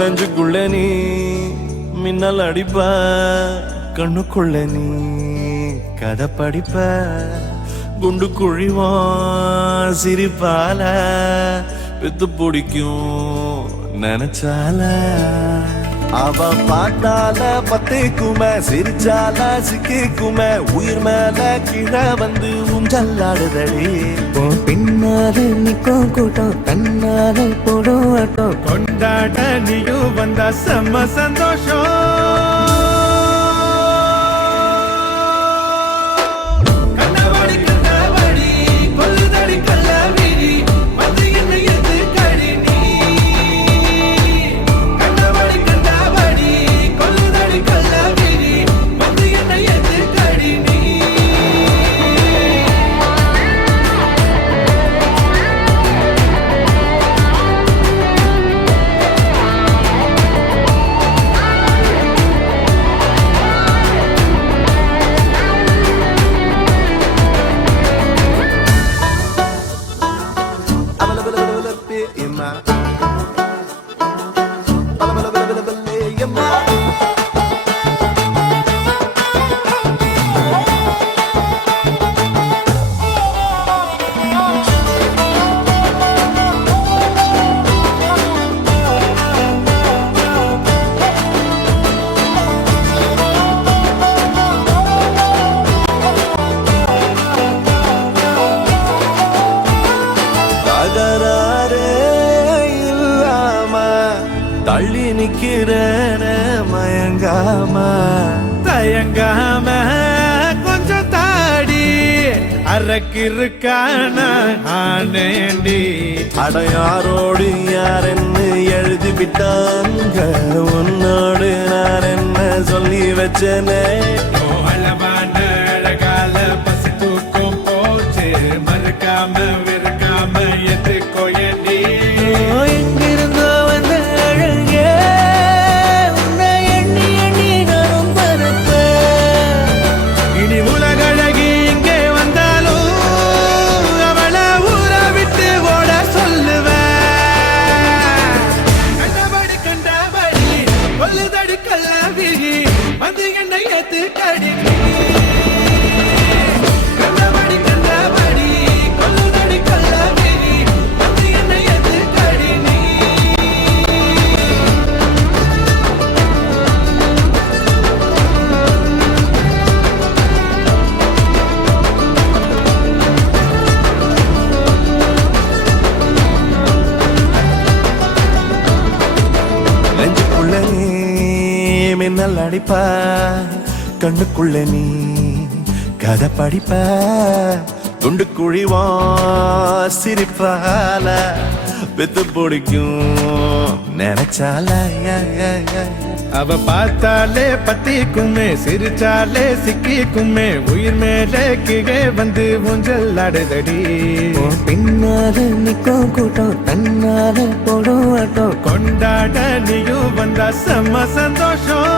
நெஞ்சுக்குள்ள நீ மின்னல் அடிப்ப கண்ணுக்குள்ள நீ கதை படிப்ப குண்டு குழிவான் சிரிப்பால வித்து பிடிக்கும் நினைச்சால அவ பாட்டால பத்திக்குமே சிரிச்சால சிக்கிக்குமே உயிர் மேல கீழே வந்து ஊஞ்சல்லாடுதடி பின்னாலே நிக்கும் கூட்டம் கண்ணாலே போடும் ஆட்டம் கொண்டாட நீயும் வந்தா செம்ம சந்தோஷம் தள்ளி நிக்கிறேன மயங்காம தயங்காம கொஞ்சம் தாடி அரக்கிருக்கான ஆனேண்டி அடையாரோடு யாரென்னு எழுதி விட்டாங்க உன்னோடு நான் என்ன சொல்லி வச்சனே அழகால பசி தூக்கம் போச்சு மறுக்காம விருக்காம எதுக்கோ ஏண்டி மின்னல் அடிப்ப கண்ணுக்குள்ள நீ கதை படிப்ப துண்டு குழிவா சிரிப்பால வித்து பிடிக்கும் நினைச்சால அவ பார்த்தாலே பத்திக்குமே சிரிச்சாலே சிக்கிக்குமே உயிர் மேலே கீழே வந்து ஊஞ்சல் ஆடுதடி பின்னாலே நிக்கும் கூட்டம் கண்ணாலே போடும் ஆட்டம் கொண்டாட நீயும் வந்தா செம்ம சந்தோஷம்